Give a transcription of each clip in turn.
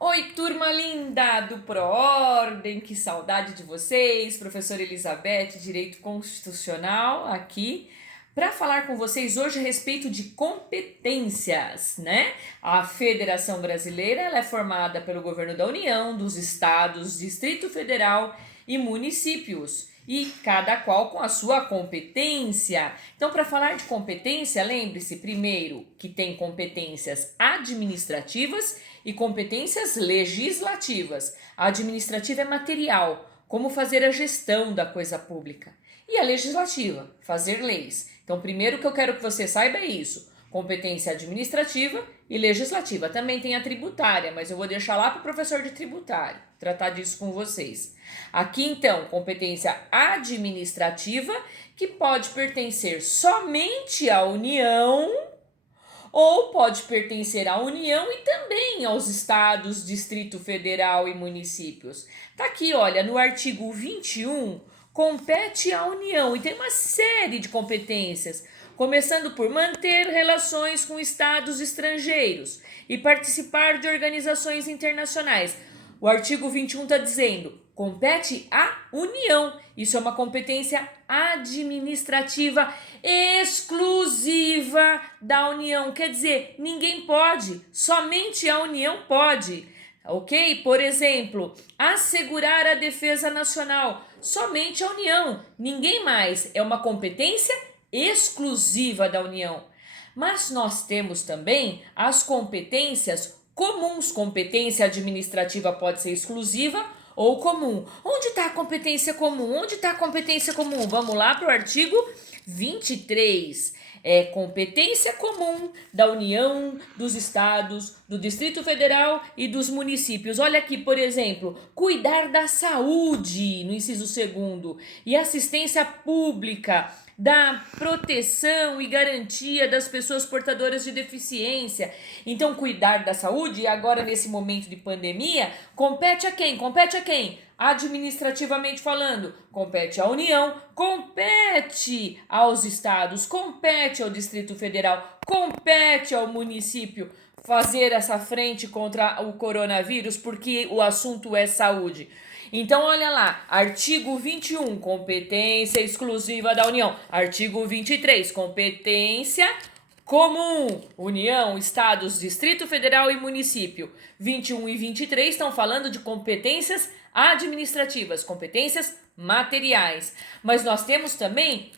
Oi, turma linda do ProOrdem, que saudade de vocês, professora Elizabeth, Direito Constitucional, aqui, para falar com vocês hoje a respeito de competências, né? A Federação Brasileira ela é formada pelo Governo da União, dos Estados, Distrito Federal e municípios, e cada qual com a sua competência. Então, para falar de competência, lembre-se primeiro que tem competências administrativas e competências legislativas. A administrativa é material, como fazer a gestão da coisa pública. E a legislativa, fazer leis. Então, primeiro que eu quero que você saiba é isso: competência administrativa e legislativa. Também tem a tributária, mas eu vou deixar lá para o professor de tributário tratar disso com vocês. Aqui, então, competência administrativa, que pode pertencer somente à União ou pode pertencer à União e também aos estados, Distrito Federal e municípios. Tá aqui, olha, no artigo 21, compete à União e tem uma série de competências, começando por manter relações com estados estrangeiros e participar de organizações internacionais. O artigo 21 está dizendo: compete à União. Isso é uma competência administrativa exclusiva da União. Quer dizer, ninguém pode, somente a União pode. Ok? Por exemplo, assegurar a defesa nacional. Somente a União, ninguém mais. É uma competência exclusiva da União. Mas nós temos também as competências comuns. Competência administrativa pode ser exclusiva ou comum. Onde está a competência comum? Onde está a competência comum? Vamos lá para o artigo 23. É competência comum da União, dos Estados, do Distrito Federal e dos municípios. Olha aqui, por exemplo, cuidar da saúde, no inciso 2º, e assistência pública, da proteção e garantia das pessoas portadoras de deficiência. Então, cuidar da saúde, agora nesse momento de pandemia, compete a quem? Compete a quem? Administrativamente falando, compete à União, compete aos estados, compete ao Distrito Federal, compete ao município fazer essa frente contra o coronavírus, porque o assunto é saúde. Então, olha lá, artigo 21, competência exclusiva da União. Artigo 23, competência comum, União, Estados, Distrito Federal e município. 21 e 23 estão falando de competências administrativas, competências materiais. Mas nós temos também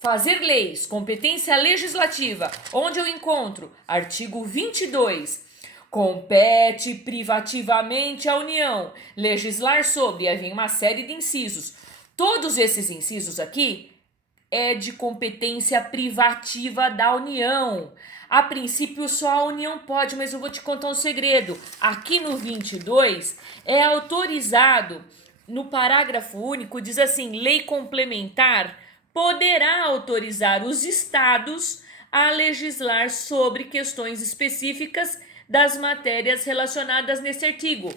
fazer leis, competência legislativa. Onde eu encontro? Artigo 22. Compete privativamente à União legislar sobre, aí vem uma série de incisos. Todos esses incisos aqui é de competência privativa da União. A princípio só a União pode, mas eu vou te contar um segredo. Aqui no 22 é autorizado, no parágrafo único, diz assim: lei complementar poderá autorizar os estados a legislar sobre questões específicas das matérias relacionadas nesse artigo.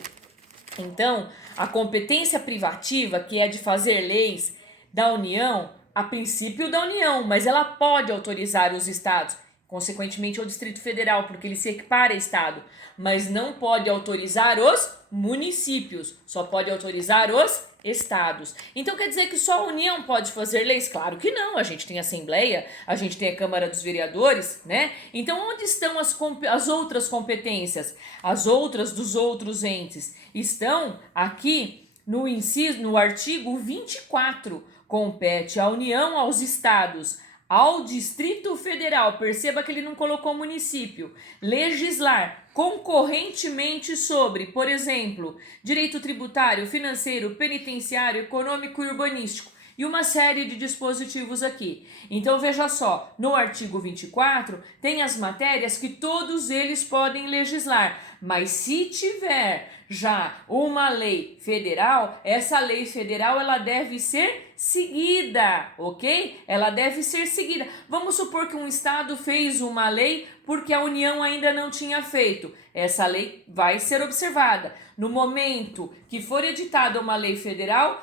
Então, a competência privativa, que é de fazer leis da União, a princípio da União, mas ela pode autorizar os estados, consequentemente ao Distrito Federal, porque ele se equipara a estado, mas não pode autorizar os municípios, só pode autorizar os estados. Então quer dizer que só a União pode fazer leis? Claro que não, a gente tem a Assembleia, a gente tem a Câmara dos Vereadores, né? Então onde estão as outras competências? As outras dos outros entes estão aqui no artigo 24. Compete à União, aos estados, ao Distrito Federal, perceba que ele não colocou município, legislar concorrentemente sobre, por exemplo, direito tributário, financeiro, penitenciário, econômico e urbanístico, e uma série de dispositivos aqui. Então veja só, no artigo 24 tem as matérias que todos eles podem legislar, mas se tiver já uma lei federal, essa lei federal ela deve ser seguida, ok? Ela deve ser seguida. Vamos supor que um estado fez uma lei porque a União ainda não tinha feito. Essa lei vai ser observada. No momento que for editada uma lei federal,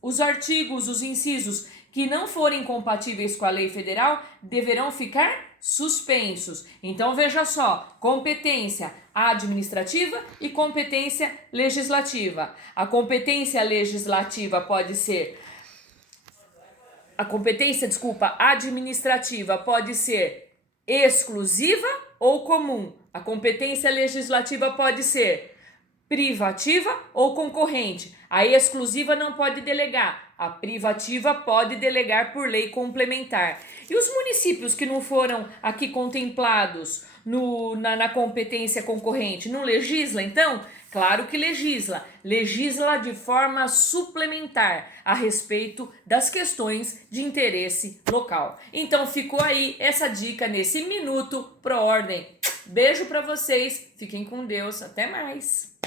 os artigos, os incisos que não forem compatíveis com a lei federal deverão ficar suspensos. Então veja só, competência administrativa e competência legislativa. A competência legislativa pode ser administrativa pode ser exclusiva ou comum. A competência legislativa pode ser privativa ou concorrente. A exclusiva não pode delegar. A privativa pode delegar por lei complementar. E os municípios que não foram aqui contemplados na competência concorrente, não legisla então? Claro que legisla. Legisla de forma suplementar a respeito das questões de interesse local. Então ficou aí essa dica nesse Minuto Pro Ordem. Beijo para vocês, fiquem com Deus, até mais!